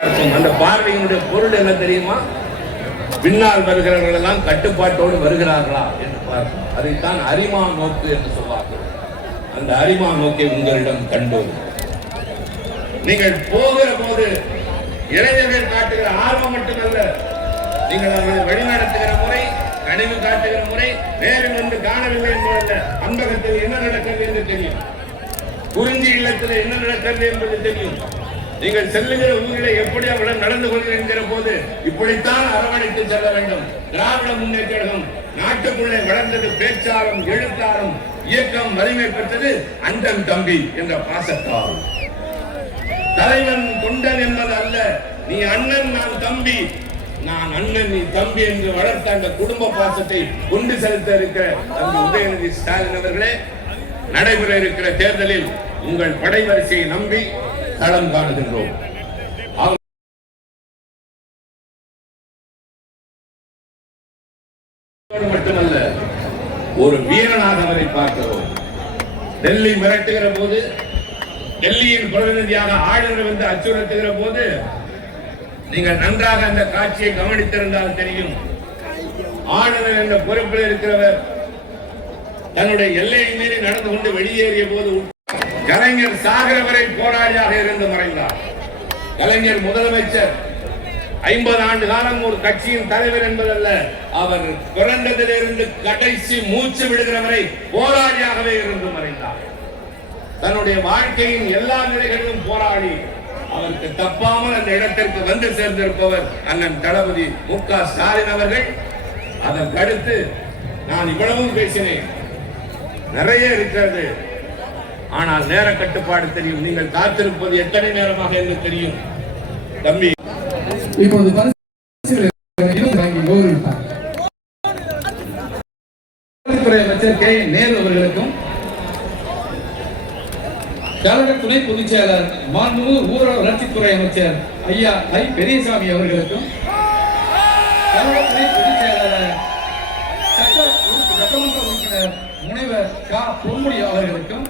அந்த பார்வையினுடைய பொருள் என்ன தெரியுமா? பின்னால் வருகிறவர்கள் எல்லாம் கட்டுப்பாட்டோடு வருகிறார்களா என்று பார்க்கும். அதைத்தான் அரிமா நோக்கு என்று சொல்வார்கள். அந்த அரிமா நோக்கை உங்களிடம் கண்டோம். நீங்கள் போகிற போது இளைஞர்கள் காட்டுகிற ஆர்வம் மட்டுமல்ல, நீங்கள் அவர்களை வழிநடத்துகிற முறை, கனிவு காட்டுகிற முறை, நேரில் வந்து காணவில்லை என்பதல்ல, அன்பகத்தில் என்ன நடக்கிறது என்று தெரியும், குறிஞ்சி இல்லத்தில் என்ன நடக்கிறது என்பது தெரியும். நீங்கள் செல்லுகிற ஊரிலே எப்படி அவர்கள் நடந்து கொள்கிறேன் என்கிற போது இப்படித்தான் அரவணைத்து செல்ல வேண்டும். திராவிட முன்னேற்ற கழகம் நாட்டுக்குள்ளே வளர்ந்தது பேச்சாலும் எழுத்தாலும் இயக்கம் வலிமை பெற்றது அண்ணன் தம்பி என்ற பாசத்தால். தலைவன் தொண்டன் என்பது அல்ல, நீ அண்ணன் நான் தம்பி, நான் அண்ணன் நீ தம்பி என்று வளர்த்த அந்த குடும்ப பாசத்தை கொண்டு செலுத்த இருக்கிற அந்த உதயநிதி ஸ்டாலின் அவர்களே, நடைபெற இருக்கிற தேர்தலில் உங்கள் படைவரிசையை நம்பி களம் காணுகின்றோம். மட்டுமல்ல, ஒரு வீரனாக அவரை பார்க்கிறோம். டெல்லி மிரட்டுகிற போது, டெல்லியின் பிரதிநிதியாக ஆளுநர் வந்து அச்சுறுத்துகிற போது நீங்கள் நன்றாக அந்த காட்சியை கவனித்திருந்தால் தெரியும். ஆளுநர் என்ற பொறுப்பில் இருக்கிறவர் தன்னுடைய எல்லையை மீறி நடந்து கொண்டு வெளியேறிய போது கலைஞர் சாகர வரை போராளியாக இருந்து மறைந்தார். கலைஞர் முதலமைச்சர் 50 ஆண்டு காலம் ஒரு கட்சியின் தலைவர் என்பதல்ல, அவர் பிறந்ததிலிருந்து கடைசி மூச்சு விடுகிறவரை போராளியாகவே இருந்து மறைந்தார். தன்னுடைய வாழ்க்கையின் எல்லா நிலைகளிலும் போராடி அவருக்கு தப்பாமல் அந்த இடத்திற்கு வந்து சேர்ந்திருப்பவர் அண்ணன் தளபதி மு.க. ஸ்டாலின் அவர்கள். அதற்கு அடுத்து நான் இவ்வளவும் பேசினேன், நிறைய இருக்கிறது. ஆனால் நேர கட்டுப்பாடு தெரியும். நீங்கள் காத்திருப்பது எத்தனை நேரமாக என்று தெரியும். தம்பி, இப்போது அமைச்சர் கே நேரு அவர்களுக்கும், கழக துணை பொதுச் செயலர் மாண்புமிகு ஊரக வளர்ச்சித்துறை அமைச்சர் ஐயா ஐ பெரியசாமி அவர்களுக்கும், கழக துணை பொதுச் செயலாளர் சட்டமன்ற உறுப்பினர் முனைவர் க. பொன்முடி அவர்களுக்கும்,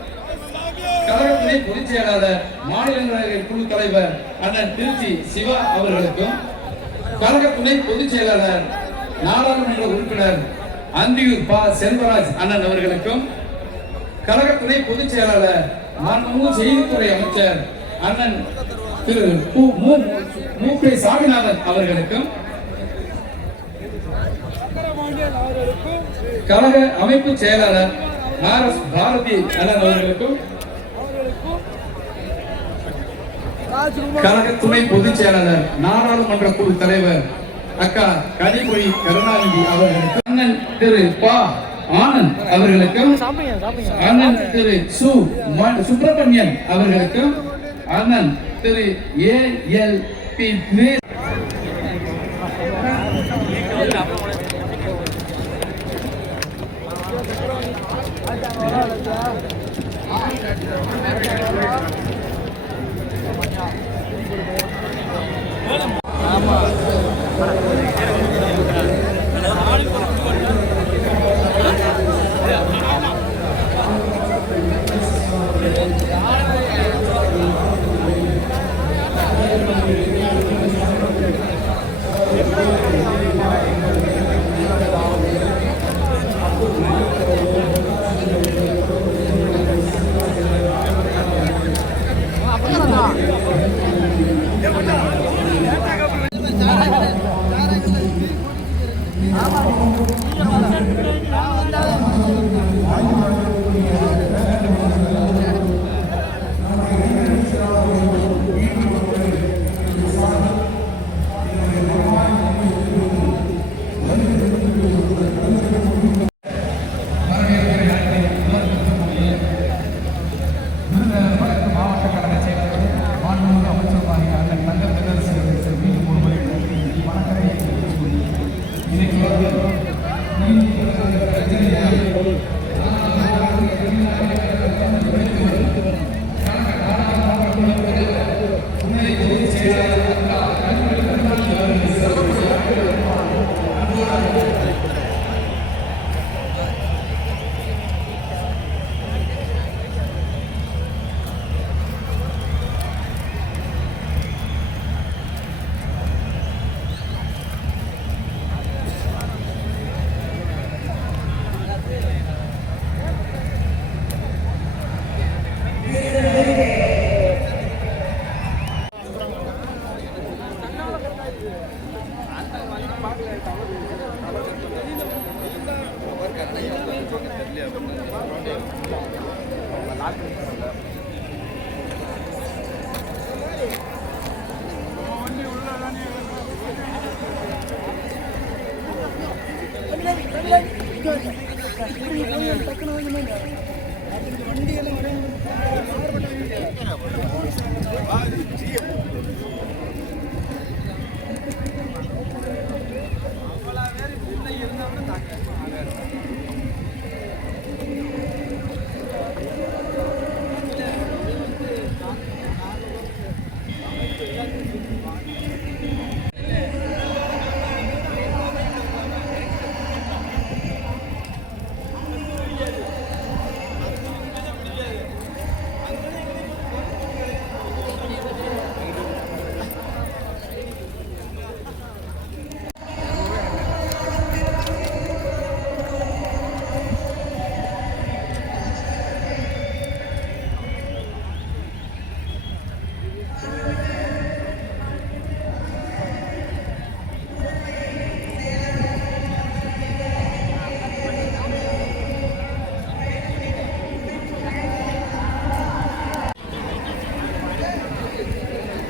கழக துணை பொதுச் செயலாளர் மாநிலங்களவை குழு தலைவர் அண்ணன் திருச்சி சிவா அவர்களுக்கும், கழக துணை பொதுச் செயலாளர் நாடாளுமன்ற உறுப்பினர் அந்தியூர் ப. செல்வராஜ் அண்ணன் அவர்களுக்கும், கழக துணை பொதுச் செயலாளர் மாண்புமிகு செய்தித்துறை அமைச்சர் அண்ணன் திரு மு. கே. சாமிநாதன் அவர்களுக்கும், கழக அமைப்பு செயலாளர் ஆர்.எஸ். பாரதி அண்ணன் அவர்களுக்கும், கழக துணை பொதுச் செயலாளர் நாடாளுமன்ற குழு தலைவர் அக்கா கனிமொழி கருணாநிதி அவர்களுக்கும், அண்ணன் திரு ப. ஆனந்த் அவர்களுக்கும், அண்ணன் திரு சுப்பிரமணியன் அவர்களுக்கும், அண்ணன் திரு ஏ.எல்.பி.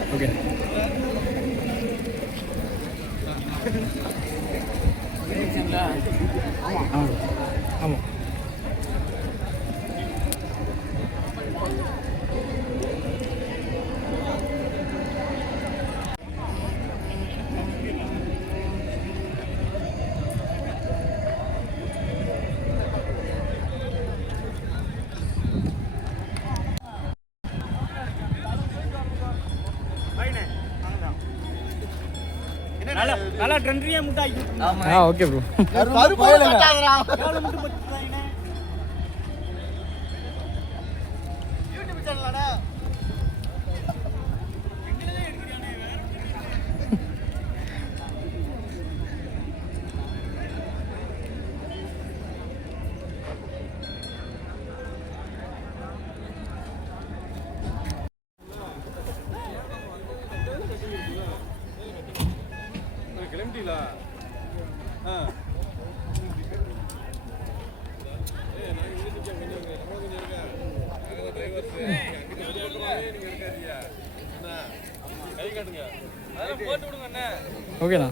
ஓகே ஆமாம் ஆமாம் நல்லா ட்ரெண்ட்ரியா முட்டாய் ஓகே ப்ரோ எவ்வளவு முட்டு போட்டுறாங்க யூடியூப் சேனலாடா எங்கனே எடுக்கறானே கிளம்பிட்டீங்களா? ஓகேண்ணா